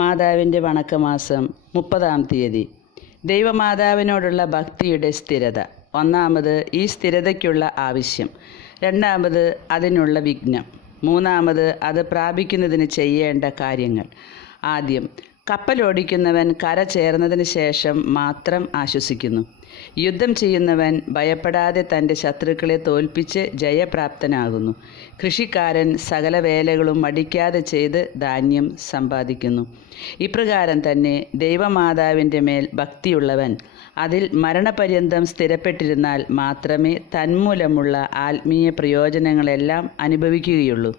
മാതാവിന്റെ വണക്കമാസം മുപ്പതാം തീയതി. ദൈവമാതാവിനോടുള്ള ഭക്തിയുടെ സ്ഥിരത. ഒന്നാമത് ഈ സ്ഥിരതയ്ക്കുള്ള ആവശ്യം. രണ്ടാമത് അതിനുള്ള വിഘ്നം. മൂന്നാമത് അത് പ്രാപിക്കുന്നതിന് ചെയ്യേണ്ട കാര്യങ്ങൾ. ആദ്യം കപ്പലോടിക്കുന്നവൻ കര ചേർന്നതിന് ശേഷം മാത്രം ആശ്വസിക്കുന്നു. യുദ്ധം ചെയ്യുന്നവൻ ഭയപ്പെടാതെ തന്റെ ശത്രുക്കളെ തോൽപ്പിച്ച് ജയപ്രാപ്തനാകുന്നു. കൃഷിക്കാരൻ സകല വേലകളും മടിക്കാതെ ചെയ്ത് ധാന്യം സമ്പാദിക്കുന്നു. ഇപ്രകാരം തന്നെ ദൈവമാതാവിന്റെ മേൽ ഭക്തിയുള്ളവൻ അതിൽ മരണപര്യന്തം സ്ഥിരപ്പെട്ടിരുന്നാൽ മാത്രമേ തന്മൂലമുള്ള ആത്മീയ പ്രയോജനങ്ങളെല്ലാം അനുഭവിക്കുകയുള്ളൂ.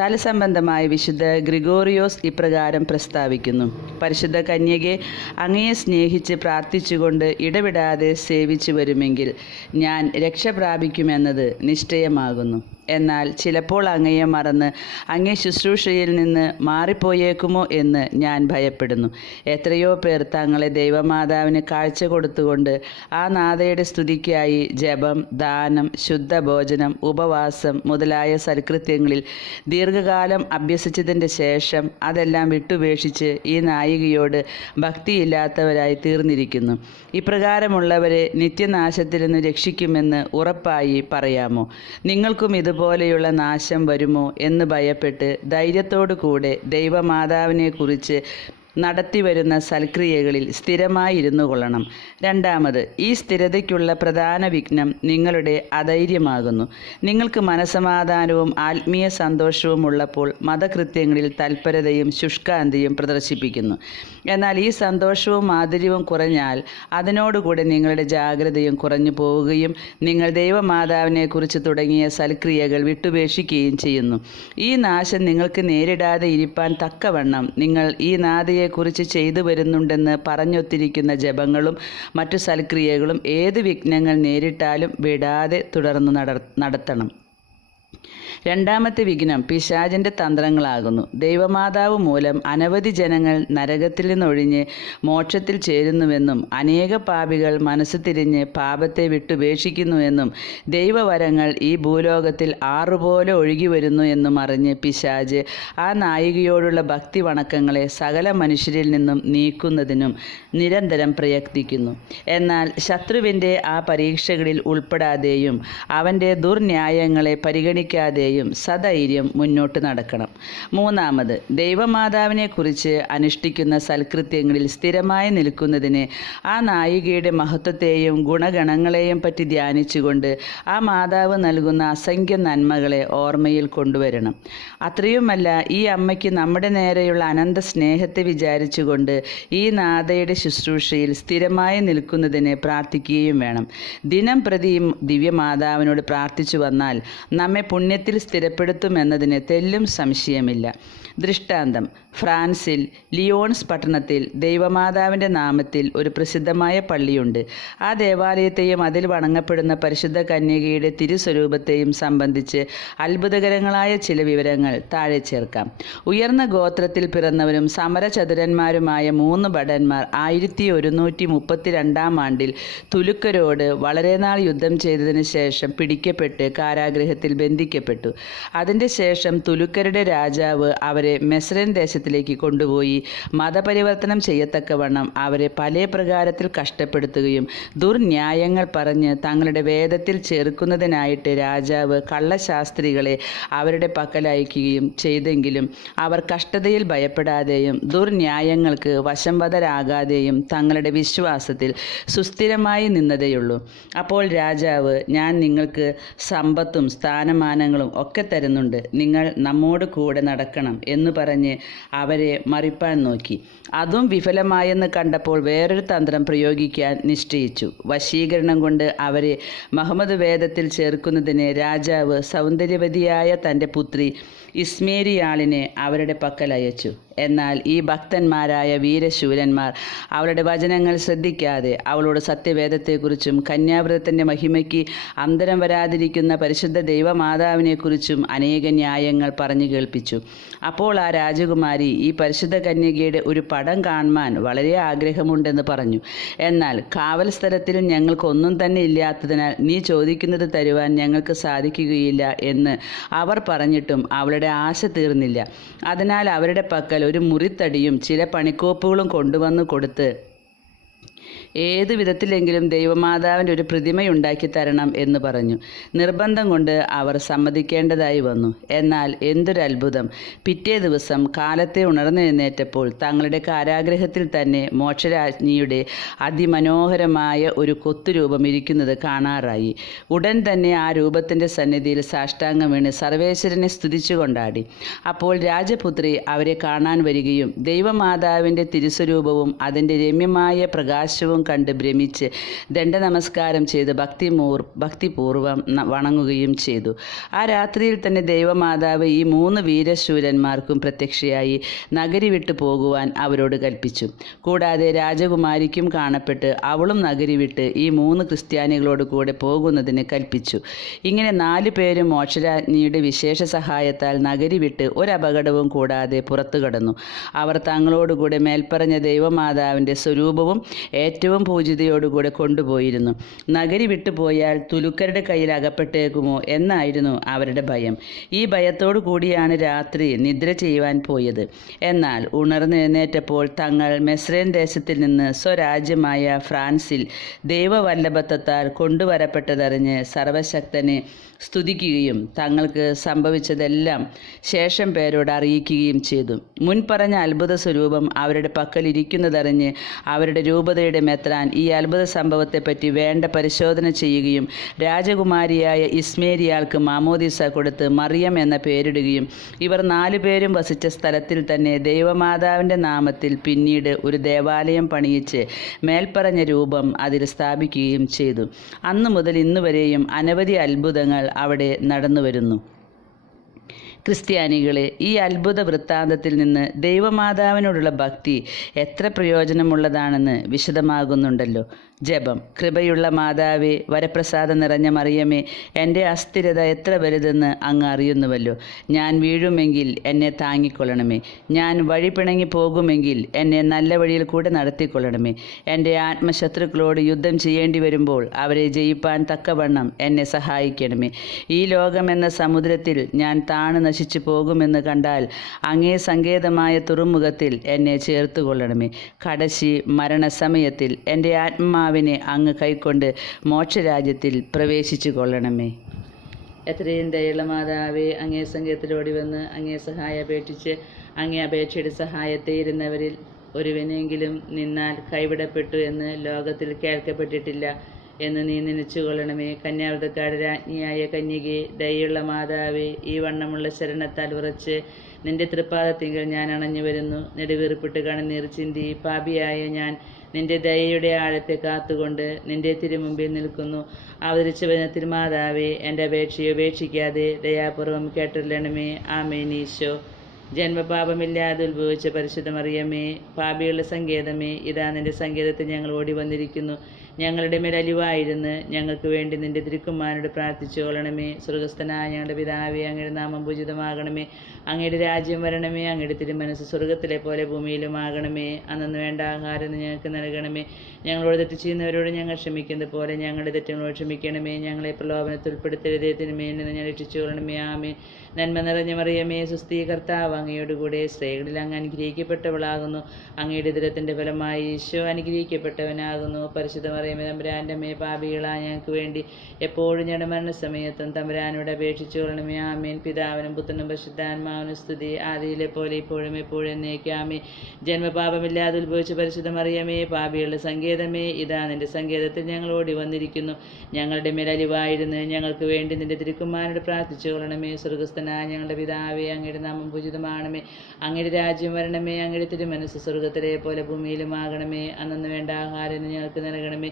തലസംബന്ധമായി വിശുദ്ധ ഗ്രിഗോറിയോസ് ഇപ്രകാരം പ്രസ്താവിക്കുന്നു. പരിശുദ്ധ കന്യകെ അങ്ങയെ സ്നേഹിച്ച് പ്രാർത്ഥിച്ചുകൊണ്ട് ഇടവിടാതെ സേവിച്ചു വരുമെങ്കിൽ ഞാൻ രക്ഷ പ്രാപിക്കുമെന്നത് നിശ്ചയമാകുന്നു. എന്നാൽ ചിലപ്പോൾ അങ്ങയെ മറന്ന് അങ്ങേ ശുശ്രൂഷയിൽ നിന്ന് മാറിപ്പോയേക്കുമോ എന്ന് ഞാൻ ഭയപ്പെടുന്നു. എത്രയോ പേർ തങ്ങളെ ദൈവമാതാവിന് കാഴ്ച കൊടുത്തുകൊണ്ട് ആ നാഥയുടെ സ്തുതിക്കായി ജപം ദാനം ശുദ്ധഭോജനം ഉപവാസം മുതലായ സൽകൃത്യങ്ങളിൽ ദീർഘകാലം അഭ്യസിച്ചതിന്റെ ശേഷം അതെല്ലാം വിട്ടുപേക്ഷിച്ച് ഈ നായികയോട് ഭക്തിയില്ലാത്തവരായി തീർന്നിരിക്കുന്നു. ഇപ്രകാരമുള്ളവരെ നിത്യനാശത്തിൽ നിന്ന് രക്ഷിക്കുമെന്ന് ഉറപ്പായി പറയാമോ? നിങ്ങൾക്കും ഇതുപോലെയുള്ള നാശം വരുമോ എന്ന് ഭയപ്പെട്ട് ധൈര്യത്തോടു കൂടെ ദൈവമാതാവിനെക്കുറിച്ച് നടത്തിവരുന്ന സൽക്രിയകളിൽ സ്ഥിരമായി ഇരുന്നു കൊള്ളണം. രണ്ടാമത് ഈ സ്ഥിരതയ്ക്കുള്ള പ്രധാന വിഘ്നം നിങ്ങളുടെ അധൈര്യമാകുന്നു. നിങ്ങൾക്ക് മനസമാധാനവും ആത്മീയ സന്തോഷവും ഉള്ളപ്പോൾ മതകൃത്യങ്ങളിൽ തൽപരതയും ശുഷ്കാന്തിയും പ്രദർശിപ്പിക്കുന്നു. എന്നാൽ ഈ സന്തോഷവും മാധുര്യവും കുറഞ്ഞാൽ അതിനോടുകൂടെ നിങ്ങളുടെ ജാഗ്രതയും കുറഞ്ഞു പോവുകയും നിങ്ങൾ ദൈവമാതാവിനെക്കുറിച്ച് തുടങ്ങിയ സൽക്രിയകൾ വിട്ടുപേക്ഷിക്കുകയും ചെയ്യുന്നു. ഈ നാശം നിങ്ങൾക്ക് നേരിടാതെ ഇരിപ്പാൻ തക്കവണ്ണം നിങ്ങൾ ഈ നാഥയെക്കുറിച്ച് ചെയ്തു വരുന്നുണ്ടെന്ന് പറഞ്ഞൊത്തിരിക്കുന്ന ജപങ്ങളും മറ്റു സൽക്രിയകളും ഏത് വിഘ്നങ്ങൾ നേരിട്ടാലും വിടാതെ തുടർന്ന് നട നടത്തണം. രണ്ടാമത്തെ വിഘ്നം പിശാചിന്റെ തന്ത്രങ്ങളാകുന്നു. ദൈവമാതാവ് മൂലം അനവധി ജനങ്ങൾ നരകത്തിൽ നിന്നൊഴിഞ്ഞ് മോക്ഷത്തിൽ ചേരുന്നുവെന്നും അനേക പാപികൾ മനസ്സ് തിരിഞ്ഞ് പാപത്തെ വിട്ടുപേക്ഷിക്കുന്നുവെന്നും ദൈവവരങ്ങൾ ഈ ഭൂലോകത്തിൽ ആറുപോലെ ഒഴുകി വരുന്നു എന്നും അറിഞ്ഞ് പിശാജ് ആ നായികയോടുള്ള ഭക്തി വണക്കങ്ങളെ സകല മനുഷ്യരിൽ നിന്നും നീക്കുന്നതിനും നിരന്തരം പ്രയത്നിക്കുന്നു. എന്നാൽ ശത്രുവിന്റെ ആ പരീക്ഷകളിൽ ഉൾപ്പെടാതെയും അവന്റെ ദുർന്യായങ്ങളെ പരിഗണിക്കാതെയും സധൈര്യം മുന്നോട്ട് നടക്കണം. മൂന്നാമത് ദൈവമാതാവിനെക്കുറിച്ച് അനുഷ്ഠിക്കുന്ന സൽകൃത്യങ്ങളിൽ സ്ഥിരമായി നിൽക്കുന്നതിന് ആ നായികയുടെ മഹത്വത്തെയും ഗുണഗണങ്ങളെയും പറ്റി ധ്യാനിച്ചുകൊണ്ട് ആ മാതാവ് നൽകുന്ന അസംഖ്യ നന്മകളെ ഓർമ്മയിൽ കൊണ്ടുവരണം. അത്രയുമല്ല ഈ അമ്മയ്ക്ക് നമ്മുടെ നേരെയുള്ള അനന്ത സ്നേഹത്തെ വിചാരിച്ചുകൊണ്ട് ഈ നാഥയുടെ ശുശ്രൂഷയിൽ സ്ഥിരമായി നിൽക്കുന്നതിന് പ്രാർത്ഥിക്കുകയും വേണം. ദിനം പ്രതി ദിവ്യമാതാവിനോട് പ്രാർത്ഥിച്ചു വന്നാൽ നമ്മെ പുണ്യത്തിൽ സ്ഥിരപ്പെടുത്തുമെന്നതിന് തെല്ലും സംശയമില്ല. ദൃഷ്ടാന്തം. ഫ്രാൻസിൽ ലിയോൺസ് പട്ടണത്തിൽ ദൈവമാതാവിന്റെ നാമത്തിൽ ഒരു പ്രസിദ്ധമായ പള്ളിയുണ്ട്. ആ ദേവാലയത്തെയും അതിൽ വണങ്ങപ്പെടുന്ന പരിശുദ്ധ കന്യകയുടെ തിരുസ്വരൂപത്തെയും സംബന്ധിച്ച് അത്ഭുതകരങ്ങളായ ചില വിവരങ്ങൾ താഴെ ചേർക്കാം. ഉയർന്ന ഗോത്രത്തിൽ പിറന്നവരും സമരചതുരന്മാരുമായ മൂന്ന് ഭടന്മാർ ആയിരത്തി ഒരുന്നൂറ്റി മുപ്പത്തിരണ്ടാം ആണ്ടിൽ തുലുക്കരോട് വളരെ നാൾ യുദ്ധം ചെയ്തതിന് ശേഷം പിടിക്കപ്പെട്ട് കാരാഗ്രഹത്തിൽ ബന്ധിക്കപ്പെട്ടു. അതിന്റെ ശേഷം തുലുക്കരുടെ രാജാവ് അവരെ മെസ്രൻ ദേശത്തിലേക്ക് കൊണ്ടുപോയി മതപരിവർത്തനം ചെയ്യത്തക്കവണ്ണം അവരെ പല പ്രകാരത്തിൽ കഷ്ടപ്പെടുത്തുകയും ദുർന്യായങ്ങൾ പറഞ്ഞ് തങ്ങളുടെ വേദത്തിൽ ചേർക്കുന്നതിനായിട്ട് രാജാവ് കള്ളശാസ്ത്രികളെ അവരുടെ പക്കലയക്കുകയും ചെയ്തെങ്കിലും അവർ കഷ്ടതയിൽ ഭയപ്പെടാതെയും ദുർന്യായങ്ങൾക്ക് വശംവതരാകാതെയും തങ്ങളുടെ വിശ്വാസത്തിൽ സുസ്ഥിരമായി നിന്നതേയുള്ളൂ. അപ്പോൾ രാജാവ് ഞാൻ നിങ്ങൾക്ക് സമ്പത്തും സ്ഥാനമാനങ്ങളും ഒക്കെ തരുന്നുണ്ട്. നിങ്ങൾ നമ്മോട് കൂടെ നടക്കണം എന്ന് പറഞ്ഞ് അവരെ മറിപ്പാൻ നോക്കി. അതും വിഫലമായെന്ന് കണ്ടപ്പോൾ വേറൊരു തന്ത്രം പ്രയോഗിക്കാൻ നിശ്ചയിച്ചു. വശീകരണം കൊണ്ട് അവരെ മുഹമ്മദ് വേദത്തിൽ ചേർക്കുന്നതിന് രാജാവ് സൗന്ദര്യവതിയായ തന്റെ പുത്രി ഇസ്മേരിയാളിനെ അവരുടെ പക്കൽ അയച്ചു. എന്നാൽ ഈ ഭക്തന്മാരായ വീരശൂരന്മാർ അവളുടെ വചനങ്ങൾ ശ്രദ്ധിക്കാതെ അവളോട് സത്യവേദത്തെക്കുറിച്ചും കന്യാവ്രതത്തിന്റെ മഹിമയ്ക്ക് അന്തരം വരാതിരിക്കുന്ന പരിശുദ്ധ ദൈവമാതാവിനെക്കുറിച്ചും അനേക ന്യായങ്ങൾ പറഞ്ഞു കേൾപ്പിച്ചു. അപ്പോൾ ആ രാജകുമാരി ഈ പരിശുദ്ധ കന്യകയുടെ ഒരു പടം കാണുവാൻ വളരെ ആഗ്രഹമുണ്ടെന്ന് പറഞ്ഞു. എന്നാൽ കാവൽ സ്ഥലത്തിൽ ഞങ്ങൾക്കൊന്നും തന്നെ ഇല്ലാത്തതിനാൽ നീ ചോദിക്കുന്നത് തരുവാൻ ഞങ്ങൾക്ക് സാധിക്കുകയില്ല എന്ന് അവർ പറഞ്ഞിട്ടും അവളുടെ അവരുടെ ആശ തീർന്നില്ല. അതിനാൽ അവരുടെ പക്കൽ ഒരു മുറിത്തടിയും ചില പണിക്കോപ്പുകളും കൊണ്ടുവന്നു കൊടുത്ത് ഏതു വിധത്തിലെങ്കിലും ദൈവമാതാവിന്റെ ഒരു പ്രതിമയുണ്ടാക്കി തരണം എന്ന് പറഞ്ഞു. നിർബന്ധം കൊണ്ട് അവർ സമ്മതിക്കേണ്ടതായി വന്നു. എന്നാൽ എന്തൊരു അത്ഭുതം. പിറ്റേ ദിവസം കാലത്തെ ഉണർന്നെഴുന്നേറ്റപ്പോൾ തങ്ങളുടെ കാരാഗ്രഹത്തിൽ തന്നെ മോക്ഷരാജ്ഞിയുടെ അതിമനോഹരമായ ഒരു കൊത്തുരൂപം ഇരിക്കുന്നത് കാണാറായി. ഉടൻ തന്നെ ആ രൂപത്തിന്റെ സന്നിധിയിൽ സാഷ്ടാംഗം വീണ് സർവേശ്വരനെ സ്തുതിച്ചു കൊണ്ടാടി. അപ്പോൾ രാജപുത്രി അവരെ കാണാൻ വരികയും ദൈവമാതാവിന്റെ തിരുസ്വരൂപവും അതിന്റെ രമ്യമായ പ്രകാശവും കണ്ട് ഭ്രമിച്ച് ദണ്ഡ നമസ്കാരം ചെയ്ത് ഭക്തിമൂർ ഭക്തിപൂർവം വണങ്ങുകയും ചെയ്തു. ആ രാത്രിയിൽ തന്നെ ദൈവമാതാവ് ഈ മൂന്ന് വീരശൂരന്മാർക്കും പ്രത്യക്ഷയായി നഗരി വിട്ടു പോകുവാൻ അവരോട് കൽപ്പിച്ചു. കൂടാതെ രാജകുമാരിക്കും കാണപ്പെട്ട് അവളും നഗരി വിട്ട് ഈ മൂന്ന് ക്രിസ്ത്യാനികളോട് കൂടെ പോകുന്നതിന് കൽപ്പിച്ചു. ഇങ്ങനെ നാല് പേരും മോക്ഷരാജ്ഞിയുടെ വിശേഷ സഹായത്താൽ നഗരി വിട്ട് ഒരപകടവും കൂടാതെ പുറത്തു കടന്നു. അവർ തങ്ങളോടുകൂടെ മേൽപ്പറഞ്ഞ ദൈവമാതാവിന്റെ സ്വരൂപവും ഏറ്റവും പൂജിതയോടുകൂടെ കൊണ്ടുപോയിരുന്നു. നഗരി വിട്ടുപോയാൽ തുലുക്കരുടെ കയ്യിൽ അകപ്പെട്ടേക്കുമോ എന്നായിരുന്നു അവരുടെ ഭയം. ഈ ഭയത്തോടു കൂടിയാണ് രാത്രി നിദ്ര ചെയ്യുവാൻ പോയത്. എന്നാൽ ഉണർന്നെഴുന്നേറ്റപ്പോൾ തങ്ങൾ മെസ്രേൻ ദേശത്തിൽ നിന്ന് സ്വരാജ്യമായ ഫ്രാൻസിൽ ദൈവവല്ലഭത്വത്താൽ കൊണ്ടുവരപ്പെട്ടതറിഞ്ഞ് സർവശക്തനെ സ്തുതിക്കുകയും തങ്ങൾക്ക് സംഭവിച്ചതെല്ലാം ശേഷം പേരോട് അറിയിക്കുകയും ചെയ്തു. മുൻപറഞ്ഞ അത്ഭുത സ്വരൂപം അവരുടെ പക്കലിരിക്കുന്നതറിഞ്ഞ് അവരുടെ രൂപതയുടെ മെത്രാൻ ഈ അത്ഭുത സംഭവത്തെപ്പറ്റി വേണ്ട പരിശോധന ചെയ്യുകയും രാജകുമാരിയായ ഇസ്മേരിയാൾക്ക് മാമോദിസ കൊടുത്ത് മറിയം എന്ന പേരിടുകയും ഇവർ നാലു പേരും വസിച്ച സ്ഥലത്തിൽ തന്നെ ദൈവമാതാവിന്റെ നാമത്തിൽ പിന്നീട് ഒരു ദേവാലയം പണിയിച്ച് മേൽപ്പറഞ്ഞ രൂപം അതിൽ സ്ഥാപിക്കുകയും ചെയ്തു. അന്നു മുതൽ ഇന്നുവരെയും അനവധി അത്ഭുതങ്ങൾ അവിടെ നടന്നു വരുന്നു ക്രിസ്ത്യാനികളെ ഈ അത്ഭുത വൃത്താന്തത്തിൽ നിന്ന് ദൈവമാതാവിനോടുള്ള ഭക്തി എത്ര പ്രയോജനമുള്ളതാണെന്ന് വിശദമാകുന്നുണ്ടല്ലോ. ജപം. കൃപയുള്ള മാതാവേ വരപ്രസാദം നിറഞ്ഞ മറിയമേ എന്റെ അസ്ഥിരത എത്ര വലുതെന്ന് അങ്ങ് അറിയുന്നുവല്ലോ. ഞാൻ വീഴുമെങ്കിൽ എന്നെ താങ്ങിക്കൊള്ളണമേ. ഞാൻ വഴി പിണങ്ങി പോകുമെങ്കിൽ എന്നെ നല്ല വഴിയിൽ കൂടെ നടത്തിക്കൊള്ളണമേ. എന്റെ ആത്മശത്രുക്കളോട് യുദ്ധം ചെയ്യേണ്ടി വരുമ്പോൾ അവരെ ജയിപ്പാൻ തക്കവണ്ണം എന്നെ സഹായിക്കണമേ. ഈ ലോകമെന്ന സമുദ്രത്തിൽ ഞാൻ താണു നശിച്ചു പോകുമെന്ന് കണ്ടാൽ അങ്ങേ സങ്കേതമായ തുറമുഖത്തിൽ എന്നെ ചേർത്തുകൊള്ളണമേ. കടശി മരണസമയത്തിൽ എന്റെ ആത്മാവിനെ അങ്ങ് കൈക്കൊണ്ട് മോക്ഷരാജ്യത്തിൽ പ്രവേശിച്ചു കൊള്ളണമേ. എത്രയും ദയുള്ള മാതാവേ അങ്ങേ സംഘത്തിലോടി വന്ന് അങ്ങേ സഹായം അപേക്ഷിച്ച് അങ്ങേ അപേക്ഷയുടെ സഹായത്തെ ഇരുന്നവരിൽ ഒരുവനെങ്കിലും നിന്നാൽ കൈവിടപ്പെട്ടു എന്ന് ലോകത്തിൽ കേൾക്കപ്പെട്ടിട്ടില്ല എന്ന് നീ നനച്ചു കൊള്ളണമേ. കന്യാവൃതക്കാട് രാജ്ഞിയായ കന്യകെ ദയുള്ള മാതാവേ ഈ വണ്ണമുള്ള ശരണത്താൽ ഉറച്ച് നിന്റെ തൃപ്പാദത്തിങ്കൽ ഞാൻ അണഞ്ഞു വരുന്നു. നെടുവീർപ്പിട്ട് കണ്ണുനീർ ചിന്തി പാപിയായ ഞാൻ നിന്റെ ദയയുടെ ആഴത്തെ കാത്തുകൊണ്ട് നിന്റെ തിരുമുമ്പിൽ നിൽക്കുന്നു. അവതരിച്ച വചനത്തിൽ മാതാവേ എന്റെ അപേക്ഷയെ ഉപേക്ഷിക്കാതെ ദയാപൂർവം കേട്ടില്ലണമേ ആമേനീശോ ജന്മപാപമില്ലാതെ ഉത്ഭവിച്ച പരിശുദ്ധമറിയമേ പാപിയുള്ള സങ്കേതമേ ഇതാ നിന്റെ സങ്കേതത്തിൽ ഞങ്ങൾ ഓടി വന്നിരിക്കുന്നു. ഞങ്ങളുടെ മേൽ അലിവായിരുന്നു ഞങ്ങൾക്ക് വേണ്ടി നിന്റെ തിരുക്കുമാരോട് പ്രാർത്ഥിച്ചു കൊള്ളണമേ. സ്വർഗസ്ഥനായ ഞങ്ങളുടെ പിതാവേ അങ്ങയുടെ നാമം പൂജിതമാകണമേ. അങ്ങയുടെ രാജ്യം വരണമേ. അങ്ങയുടെ തിരുമനസ് സ്വർഗത്തിലെ പോലെ ഭൂമിയിലും ആകണമേ അന്നു വേണ്ട ആഹാരം ഞങ്ങൾക്ക് നൽകണമേ. ഞങ്ങളോട് തെറ്റ് ചെയ്യുന്നവരോട് ഞങ്ങൾ ക്ഷമിക്കുന്നത് പോലെ ഞങ്ങളുടെ തെറ്റുകളോട് ക്ഷമിക്കണമേ. ഞങ്ങളെ പ്രലോഭനത്തിൽ ഉൾപ്പെടുത്തരുതേ. തിരുമേൽ നിന്ന് ഞാൻ രക്ഷിച്ചു കൊള്ളണമേ. ആമേ നന്മ നിറഞ്ഞ മറിയമേ സുസ്ഥീ കർത്താവ് അങ്ങയോടുകൂടെ സ്ത്രീകളിൽ അങ്ങ് അനുഗ്രഹിക്കപ്പെട്ടവളാകുന്നു. അങ്ങയുടെ ദുരത്തിന്റെ ഫലമായി ഈശോ അനുഗ്രഹിക്കപ്പെട്ടവനാകുന്നു. പരിശുദ്ധ മറിയമേ തമ്പുരാന്റെ അമ്മയെ പാപികളായ ഞങ്ങൾക്ക് വേണ്ടി എപ്പോഴും ഞങ്ങളുടെ മരണസമയത്തും തമ്പുരാനോട് അപേക്ഷിച്ചു കൊള്ളണമേ. ആമേൻ. പിതാവിനും പുത്രനും പരിശുദ്ധാത്മാവിനും സ്തുതി. ആദിയിലെ പോലെ ഇപ്പോഴും എപ്പോഴും എന്നേക്കാമേ ജന്മപാപമില്ലാതെ ഉത്ഭവിച്ച പരിശുദ്ധ മറിയമേ പാപികളുടെ സങ്കേതമേ ഇതാ നിന്റെ സങ്കേതത്തിൽ ഞങ്ങൾ ഓടി വന്നിരിക്കുന്നു ഞങ്ങളുടെ മേലലിവായിരുന്നു ഞങ്ങൾക്ക് വേണ്ടി നിന്റെ തിരുക്കുമാരോട് പ്രാർത്ഥിച്ചു കൊള്ളണമേ. സ്വർഗസ്ഥനായ ഞങ്ങളുടെ പിതാവേ അങ്ങയുടെ നാമം പൂജിതമാണമേ അങ്ങയുടെ രാജ്യം വരണമേ അങ്ങയുടെ തിരുമനസ് സ്വർഗത്തിലെ പോലെ ഭൂമിയിലുമാകണമേ. അന്നു വേണ്ട ആഹാരം ഞങ്ങൾക്ക് നൽകണമേ.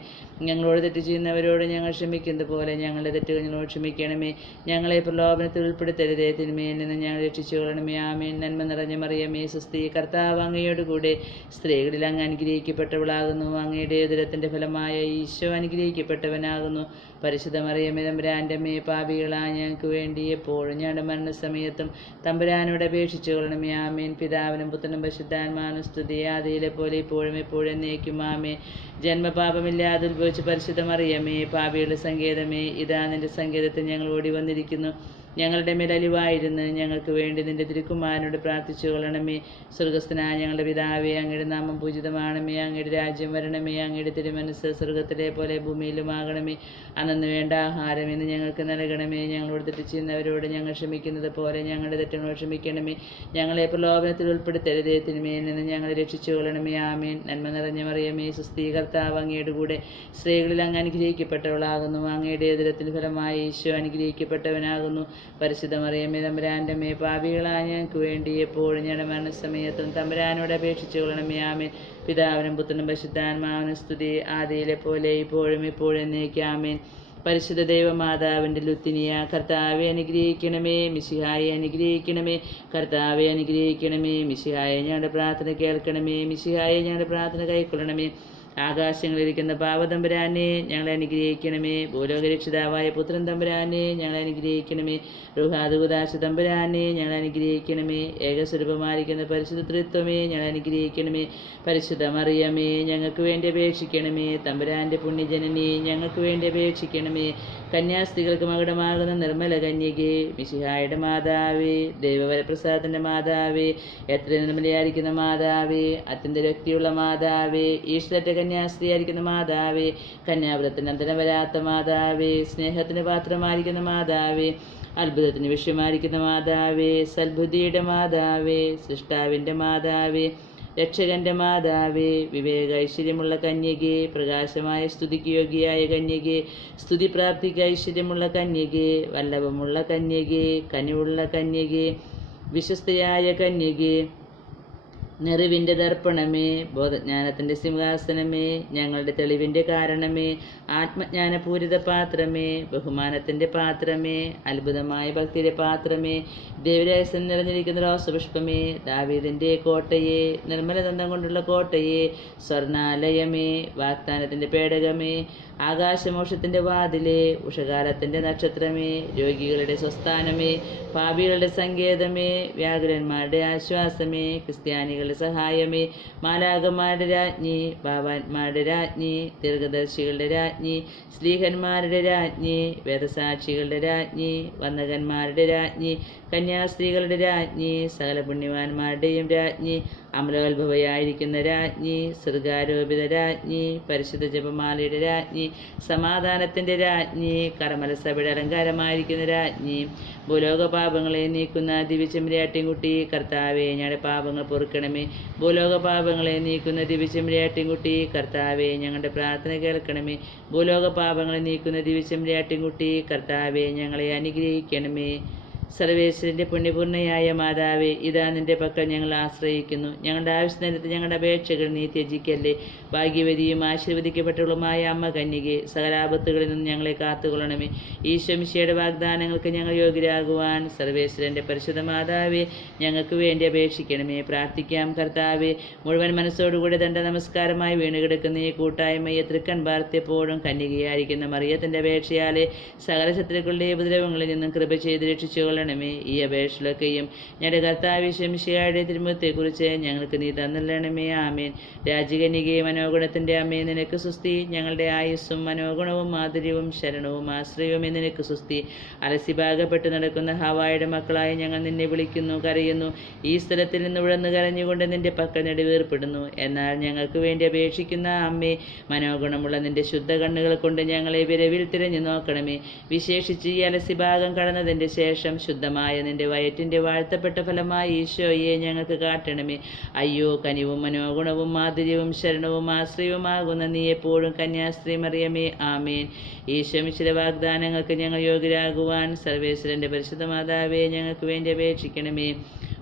ഞങ്ങളോട് തെറ്റ് ചെയ്യുന്നവരോട് ഞങ്ങൾ ക്ഷമിക്കുന്നത് പോലെ ഞങ്ങളുടെ തെറ്റുകൾ ഞങ്ങളോട് ക്ഷമിക്കണമേ. ഞങ്ങളെ പ്രലോഭനത്തിൽ ഉൾപ്പെടുത്തരുതേ തിന്മയിൽ നിന്ന് ഞങ്ങൾ രക്ഷിച്ചു കൊള്ളണമേ ആമേൻ. നന്മ നിറഞ്ഞ മറിയമേ സുസ്തി കർത്താവ് അങ്ങയോട് കൂടെ സ്ത്രീകളിൽ അങ്ങ് അനുഗ്രഹിക്കപ്പെട്ടവളാകുന്നു. അങ്ങയുടെ ഉദരത്തിന്റെ ഫലമായ ഈശോ അനുഗ്രഹിക്കപ്പെട്ടവനാകുന്നു. പരിശുദ്ധ മറിയമേ തമ്പുരാന്റെ പാപികളാ ഞങ്ങൾക്ക് വേണ്ടി എപ്പോഴും ഞങ്ങളുടെ മരണസമയത്തും തമ്പുരാനോട് അപേക്ഷിച്ചു കൊള്ളണമേ ആമേൻ. പിതാവിനും പുത്രനും പരിശുദ്ധാത്മാനും സ്തുതി. ആദിയിലെ പോലെ ഇപ്പോഴും എപ്പോഴും എന്നേക്കും ആമേൻ. ജന്മപാപമില്ലാതെ ഉത്ഭവിച്ച് പരിശുദ്ധ മറിയമേ പാപികളുടെ സങ്കേതമേ ഇതാ നിന്റെ സങ്കേതത്തിൽ ഞങ്ങൾ ഓടി വന്നിരിക്കുന്നു. ഞങ്ങളുടെ മേൽ അലിവായിരുന്ന് ഞങ്ങൾക്ക് വേണ്ടി നിന്റെ തിരുക്കുമാരനോട് പ്രാർത്ഥിച്ചു കൊള്ളണമേ. സ്വർഗസ്ഥനായ ഞങ്ങളുടെ പിതാവേ അങ്ങയുടെ നാമം പൂജിതമാണമേ. അങ്ങയുടെ രാജ്യം വരണമേ. അങ്ങയുടെ തിരുമനസ് സ്വർഗത്തിലെ പോലെ ഭൂമിയിലുമാകണമേ. അന്നു വേണ്ട ആഹാരം ഇന്ന് ഞങ്ങൾക്ക് നൽകണമേ. ഞങ്ങളോട് തെറ്റ് ചെയ്യുന്നവരോട് ഞങ്ങൾ ക്ഷമിക്കുന്നത് പോലെ ഞങ്ങളുടെ തെറ്റുകൾ ക്ഷമിക്കണമേ. ഞങ്ങളെ പ്രലോഭനത്തിൽ ഉൾപ്പെടുത്തരുതേ. തിന്മയിൽ നിന്ന് ഞങ്ങളെ രക്ഷിച്ചു കൊള്ളണമേ. ആമേൻ. നന്മ നിറഞ്ഞ മറിയമേ സുസ്ഥീകർത്താവ് അങ്ങയുടെ കൂടെ സ്ത്രീകളിൽ അങ്ങ് അനുഗ്രഹിക്കപ്പെട്ടവളാകുന്നു. അങ്ങയുടെ ഉദരത്തിന് ഫലമായി ഈശോ അനുഗ്രഹിക്കപ്പെട്ടവനാകുന്നു. പരിശുദ്ധ മറിയമേ തമ്പുരാന്റെ മേ പാപികളായ ഞങ്ങൾക്ക് വേണ്ടി എപ്പോഴും ഞങ്ങളുടെ മരണസമയത്തും തമ്പുരാനോട് അപേക്ഷിച്ചു കൊള്ളണമേ ആമേൻ. പിതാവിനും പുത്രനും പരിശുദ്ധാത്മാവിനും സ്തുതി ആദിയിലെ പോലെ ഇപ്പോഴും ഇപ്പോഴും എന്നേക്കാമേൻ പരിശുദ്ധ ദൈവമാതാവിന്റെ ലുത്തിനിയ കർത്താവെ അനുഗ്രഹിക്കണമേ മിശിഹായെ അനുഗ്രഹിക്കണമേ കർത്താവെ അനുഗ്രഹിക്കണമേ മിശിഹായെ ഞങ്ങളുടെ പ്രാർത്ഥന കേൾക്കണമേ മിശിഹായെ ഞങ്ങളുടെ പ്രാർത്ഥന കൈക്കൊള്ളണമേ. ആകാശങ്ങളിലിരിക്കുന്ന പാവതമ്പുരാനെ ഞങ്ങളെ അനുഗ്രഹിക്കണമേ. ഭൂലോകരക്ഷിതാവായ പുത്രൻ തമ്പുരാനെ ഞങ്ങളെ അനുഗ്രഹിക്കണമേ. റുഹാദുദാശ തമ്പുരാനെ ഞങ്ങളെ അനുഗ്രഹിക്കണമേ. ഏകസ്വരൂപമായിരിക്കുന്ന പരിശുദ്ധ തൃത്വമേ ഞങ്ങളെ അനുഗ്രഹിക്കണമേ. പരിശുദ്ധ മറിയമേ ഞങ്ങൾക്ക് വേണ്ടി അപേക്ഷിക്കണമേ. തമ്പുരാന്റെ പുണ്യജനനെ ഞങ്ങൾക്ക് വേണ്ടി അപേക്ഷിക്കണമേ. കന്യാസ്ത്രീകൾക്ക് മകടമാകുന്ന നിർമ്മല കന്യകെ മിശിഹായുടെ മാതാവേ ദൈവവരപ്രസാദന്റെ മാതാവേ എത്ര നിർമ്മലയായിരിക്കുന്ന മാതാവേ അത്യന്തരക്തിയുള്ള മാതാവേ ഈശ്വരറ്റ കന്യാസ്ത്രീയായിരിക്കുന്ന മാതാവേ കന്യാവ്രത്തിന് അന്തരം വരാത്ത മാതാവേ സ്നേഹത്തിന് പാത്രമായിരിക്കുന്ന മാതാവേ അത്ഭുതത്തിന് വിഷയമായിരിക്കുന്ന മാതാവേ സൽബുദ്ധിയുടെ മാതാവേ സൃഷ്ടാവിന്റെ മാതാവേ രക്ഷകന്റെ മാതാവേ വിവേക ഐശ്വര്യമുള്ള കന്യകെ പ്രകാശമായ സ്തുതിക്ക് യോഗ്യയായ കന്യകെ സ്തുതി പ്രാപ്തിക്ക് ഐശ്വര്യമുള്ള കന്യകെ വല്ലഭമുള്ള കന്യകെ കനിവുള്ള കന്യകെ വിശ്വസ്തയായ കന്യകെ നെറിവിന്റെ ദർപ്പണമേ ബോധജ്ഞാനത്തിന്റെ സിംഹാസനമേ ഞങ്ങളുടെ തെളിവിന്റെ കാരണമേ ആത്മജ്ഞാനപൂരിത പാത്രമേ ബഹുമാനത്തിന്റെ പാത്രമേ അത്ഭുതമായ ഭക്തിയുടെ പാത്രമേ ദേവരായസൻ നിറഞ്ഞിരിക്കുന്ന റോസപുഷ്പമേ ദാവീദിന്റെ കോട്ടയെ നിർമ്മലതന്ത്രം കൊണ്ടുള്ള കോട്ടയെ സ്വർണാലയമേ വാഗ്ദാനത്തിന്റെ പേടകമേ ആകാശമോക്ഷത്തിന്റെ വാതിലെ ഉഷകാലത്തിന്റെ നക്ഷത്രമേ രോഗികളുടെ സ്വസ്ഥാനമേ പാപികളുടെ സങ്കേതമേ വ്യാകുലന്മാരുടെ ആശ്വാസമേ ക്രിസ്ത്യാനികളുടെ സഹായമേ. മാലാകന്മാരുടെ രാജ്ഞി ബാബാന്മാരുടെ രാജ്ഞി ദീർഘദർശികളുടെ രാജ്ഞി സ്ലീഹന്മാരുടെ രാജ്ഞി വേദസാക്ഷികളുടെ രാജ്ഞി വന്ദകന്മാരുടെ രാജ്ഞി കന്യാസ്ത്രീകളുടെ രാജ്ഞി സകല പുണ്യവാന്മാരുടെയും രാജ്ഞി അമലോത്ഭവയായിരിക്കുന്ന രാജ്ഞി സൃഗാരോപിത രാജ്ഞി പരിശുദ്ധ ജപമാലയുടെ രാജ്ഞി സമാധാനത്തിന്റെ രാജ്ഞി കർമ്മലസഭയുടെ അലങ്കാരമായിരിക്കുന്ന രാജ്ഞി ഭൂലോക പാപങ്ങളെ നീക്കുന്ന ദിവ്യചെമ്മരിയാട്ടിൻകുട്ടി കർത്താവെ ഞങ്ങളുടെ പാപങ്ങൾ പൊറുക്കണമേ. ഭൂലോക പാപങ്ങളെ നീക്കുന്ന ദിവ്യചെമ്മരിയാട്ടിൻകുട്ടി കർത്താവെ ഞങ്ങളുടെ പ്രാർത്ഥന കേൾക്കണമേ. ഭൂലോക പാപങ്ങളെ നീക്കുന്ന ദിവ്യചെമ്മരിയാട്ടിൻകുട്ടി കർത്താവെ ഞങ്ങളെ അനുഗ്രഹിക്കണമേ. സർവേശ്വരന്റെ പുണ്യപൂർണയായ മാതാവേ ഇതാ നിന്റെ പക്കൽ ഞങ്ങൾ ആശ്രയിക്കുന്നു. ഞങ്ങളുടെ ആവശ്യനേരത്ത് ഞങ്ങളുടെ അപേക്ഷകൾ നീ ത്യജിക്കല്ലേ. ഭാഗ്യവതിയും ആശീർവദിക്കപ്പെട്ടവളുമായ അമ്മ കന്യകെ സകലാപത്തുകളിൽ നിന്ന് ഞങ്ങളെ കാത്തുകൊള്ളണമേ. ഈശ്വമിശയുടെ വാഗ്ദാനങ്ങൾക്ക് ഞങ്ങൾ യോഗ്യരാകുവാൻ സർവേശ്വരന്റെ പരിശുദ്ധ മാതാവേ ഞങ്ങൾക്ക് വേണ്ടി അപേക്ഷിക്കണമേ. പ്രാർത്ഥിക്കാം കർത്താവേ മുഴുവൻ മനസ്സോടുകൂടി തന്റെ നമസ്കാരമായി വീണുകിടക്കുന്ന ഈ കൂട്ടായ്മയെ തൃക്കൺ ഭാരത്തെപ്പോഴും കന്യകയായിരിക്കുന്ന മറിയത്തിന്റെ അപേക്ഷയാലെ സകല ശത്രുക്കളുടെ ഉപദ്രവങ്ങളിൽ നിന്നും കൃപ ചെയ്ത് രക്ഷിച്ചുകൊള്ളണമേ ഈ അപേക്ഷകളൊക്കെയും ഞങ്ങളുടെ കർത്താവ് ശംശിയായുടെ തിരുമുഖത്തെക്കുറിച്ച് ഞങ്ങൾക്ക് നീ തന്നല്ലണമേ. ആമേൻ. രാജകന്യകയെ മനോഗുണത്തിന്റെ അമ്മേ നിനക്ക് സുസ്തി ഞങ്ങളുടെ ആയുസ്സും മനോഗുണവും മാധുര്യവും ശരണവും ആശ്രയവും നിനക്ക് സുസ്തി അലസിഭാഗപ്പെട്ട് നടക്കുന്ന ഹവായുടെ മക്കളായി ഞങ്ങൾ നിന്നെ വിളിക്കുന്നു കരയുന്നു. ഈ സ്ഥലത്തിൽ നിന്ന് ഉഴന്ന് കരഞ്ഞുകൊണ്ട് നിന്റെ പക്കൽ നെടുവേർപ്പെടുന്നു. എന്നാൽ ഞങ്ങൾക്ക് വേണ്ടി അപേക്ഷിക്കുന്ന അമ്മേ മനോഗുണമുള്ള നിന്റെ ശുദ്ധ കണ്ണുകൾ കൊണ്ട് ഞങ്ങളെ വിരവിൽ തിരഞ്ഞു നോക്കണമേ. വിശേഷിച്ച് ഈ അലസിഭാഗം കടന്നതിന്റെ ശേഷം ശുദ്ധമായ നിന്റെ വയറ്റിന്റെ വാഴ്ത്തപ്പെട്ട ഫലമായി ഈശോയെ ഞങ്ങൾക്ക് കാട്ടണമേ. അയ്യോ കനിവും മനോഗുണവും മാധുര്യവും ശരണവും ആശ്രയവുമാകുന്ന നീ എപ്പോഴും കന്യാസ്ത്രീ മറിയമേ. ആമേൻ. ഈശോ മിശ്ര വാഗ്ദാനങ്ങൾക്ക് ഞങ്ങൾ യോഗ്യരാകുവാൻ സർവേശ്വരന്റെ പരിശുദ്ധ മാതാവേ ഞങ്ങൾക്ക് വേണ്ടി അപേക്ഷിക്കണമേ.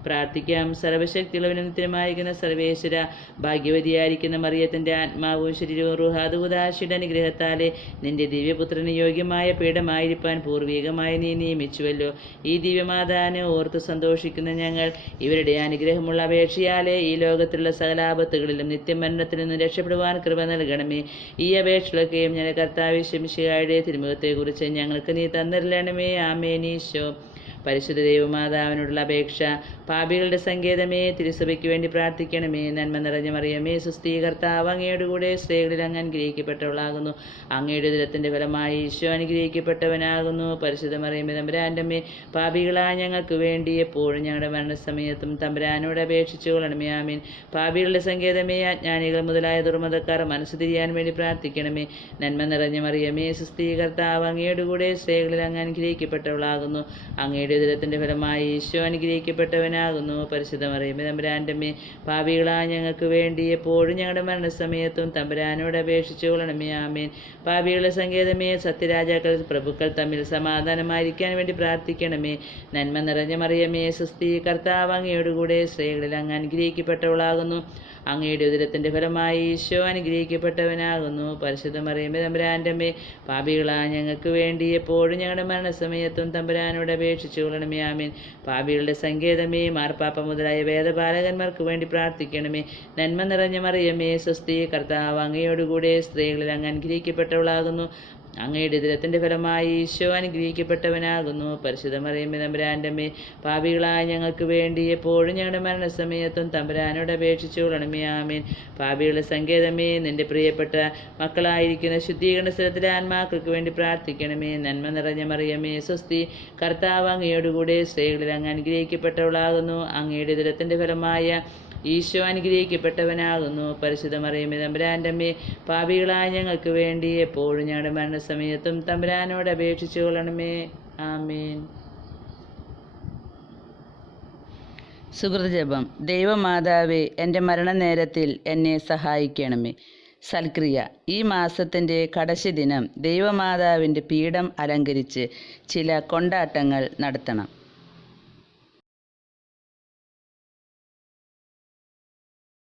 പ്രാർത്ഥിക്കാം. സർവശക്തിയുള്ളവനും നിത്യമായിരിക്കുന്ന സർവേശ്വര ഭാഗ്യവതിയായിരിക്കുന്ന മറിയത്തിന്റെ ആത്മാവും ശരീരവും റുഹാദുദാശിയുടെ അനുഗ്രഹത്താലെ നിന്റെ ദിവ്യപുത്രന് യോഗ്യമായ പീഠമായിരിക്കാൻ പൂർവികമായി നീ നിയമിച്ചുവല്ലോ. ഈ ദിവ്യമാതാനെ ഓർത്ത് സന്തോഷിക്കുന്ന ഞങ്ങൾ ഇവരുടെ അനുഗ്രഹമുള്ള അപേക്ഷയാലെ ഈ ലോകത്തിലുള്ള സകലാപത്തുകളിലും നിത്യമരണത്തിൽ നിന്ന് രക്ഷപ്പെടുവാൻ കൃപ നൽകണമേ. ഈ അപേക്ഷകളൊക്കെയും ഞാൻ കർത്താവ് ശംശിയായുടെ തിരുമുഖത്തെക്കുറിച്ച് ഞങ്ങൾക്ക് നീ തന്നിരലണമേ ആമേനീശോ പരിശുദ്ധ ദൈവമാതാവിനോടുള്ള അപേക്ഷ പാപികളുടെ സങ്കേതമേ തിരുസഭയ്ക്ക് വേണ്ടി പ്രാർത്ഥിക്കണമേ. നന്മ നിറഞ്ഞ മറിയമേ സുസ്ഥീകർത്താവ് അങ്ങയുടെ കൂടെ സ്ത്രീകളിൽ അങ്ങ് അനുഗ്രഹിക്കപ്പെട്ടവളാകുന്നു. അങ്ങയുടെ ദിനത്തിന്റെ ഫലമായി ഈശോ അനുഗ്രഹിക്കപ്പെട്ടവനാകുന്നു. പരിശുദ്ധ മറിയമേ തമ്പുരാന്റെ അമ്മേ പാപികളായ ഞങ്ങൾക്ക് വേണ്ടി എപ്പോഴും ഞങ്ങളുടെ മരണസമയത്തും തമ്പുരാനോട് അപേക്ഷിച്ചു കൊള്ളണമേ. ആമീൻ. പാപികളുടെ സങ്കേതമേ അജ്ഞാനികൾ മുതലായ ദുർമതക്കാർ മനസ്സ് തിരിയാൻ വേണ്ടി പ്രാർത്ഥിക്കണമേ. നന്മ നിറഞ്ഞ മറിയമേ സുസ്ഥീകർത്താവ് അങ്ങയുടെ കൂടെ സ്ത്രീകളിൽ അങ്ങ് അനുഗ്രഹിക്കപ്പെട്ടവളാകുന്നു. അങ്ങയുടെ ഉദരത്തിന്റെ ഫലമായി ഈശോ അനുഗ്രഹിക്കപ്പെട്ടവനാകുന്നു. പരിശുദ്ധമറിയുമ്പോൾ മറിയമേ തമ്പുരാന്റെ മേ പാപികളായ ഞങ്ങൾക്ക് വേണ്ടി എപ്പോഴും ഞങ്ങളുടെ മരണസമയത്തും തമ്പുരാനോട് അപേക്ഷിച്ചു കൊള്ളണമേ. ആമേൻ. പാപികളുടെ സങ്കേതമേ സത്യരാജാക്കൾ പ്രഭുക്കൾ തമ്മിൽ സമാധാനമായിരിക്കാൻ വേണ്ടി പ്രാർത്ഥിക്കണമേ. നന്മ നിറഞ്ഞ മറിയമേ സുസ്ഥി കർത്താവ് അങ്ങയുടെ കൂടെ സ്ത്രീകളിൽ അങ്ങ് അനുഗ്രഹിക്കപ്പെട്ടവളാകുന്നു. അങ്ങയുടെ ഉദരത്തിന്റെ ഫലമായി ഈശോ അനുഗ്രഹിക്കപ്പെട്ടവനാകുന്നു. പരിശുദ്ധ മറിയമേ തമ്പുരാന്റെ അമ്മേ പാപികളാ ഞങ്ങൾക്ക് വേണ്ടി എപ്പോഴും ഞങ്ങളുടെ മരണസമയത്തും തമ്പുരാനോട് അപേക്ഷിച്ചു കൊള്ളണമേ ആമീൻ. പാപികളുടെ സങ്കേതമേ മാർപ്പാപ്പ മുതലായ വേദപാലകന്മാർക്ക് വേണ്ടി പ്രാർത്ഥിക്കണമേ. നന്മ നിറഞ്ഞ മറിയമേ സ്വസ്തി കർത്താവ് അങ്ങയോടുകൂടെ സ്ത്രീകളിൽ അങ്ങ് അനുഗ്രഹിക്കപ്പെട്ടവളാകുന്നു. അങ്ങയുടെ ദിനത്തിന്റെ ഫലമായി ഈശോ അനുഗ്രഹിക്കപ്പെട്ടവനാകുന്നു. പരിശുദ്ധ മറിയമ്മ തമ്പുരാന്റെ അമ്മേ പാപികളായ ഞങ്ങൾക്ക് വേണ്ടി എപ്പോഴും ഞങ്ങളുടെ മരണസമയത്തും തമ്പുരാനോട് അപേക്ഷിച്ചു കൊള്ളണമേ പാപികളുടെ സങ്കേതമേ നിന്റെ പ്രിയപ്പെട്ട മക്കളായിരിക്കുന്ന ശുദ്ധീകരണ സ്ഥലത്തിലെ ആത്മാക്കൾക്ക് വേണ്ടി പ്രാർത്ഥിക്കണമേ. നന്മ നിറഞ്ഞ മറിയമേ സ്വസ്തി കർത്താവ് അങ്ങയോടുകൂടെ സ്ത്രീകളിൽ അങ്ങ് അനുഗ്രഹിക്കപ്പെട്ടവളാകുന്നു. അങ്ങയുടെ ദിനത്തിന്റെ ഫലമായ ഈശോ അനുഗ്രഹിക്കപ്പെട്ടവനാകുന്നു. പരിശുദ്ധ മറിയമേ തമ്പുരാന്റെ പാപികളായ ഞങ്ങൾക്ക് വേണ്ടി എപ്പോഴും ഞങ്ങളുടെ മരണസമയത്തും തമ്പുരാനോട് അപേക്ഷിച്ചു കൊള്ളണമേ. ആമേൻ. സുഹൃതജപം. ദൈവമാതാവേ എന്റെ മരണനേരത്തിൽ എന്നെ സഹായിക്കണമേ. സൽക്രിയ. ഈ മാസത്തിന്റെ കടശി ദിനം ദൈവമാതാവിന്റെ പീഠം അലങ്കരിച്ച് ചില കൊണ്ടാട്ടങ്ങൾ നടത്തണം.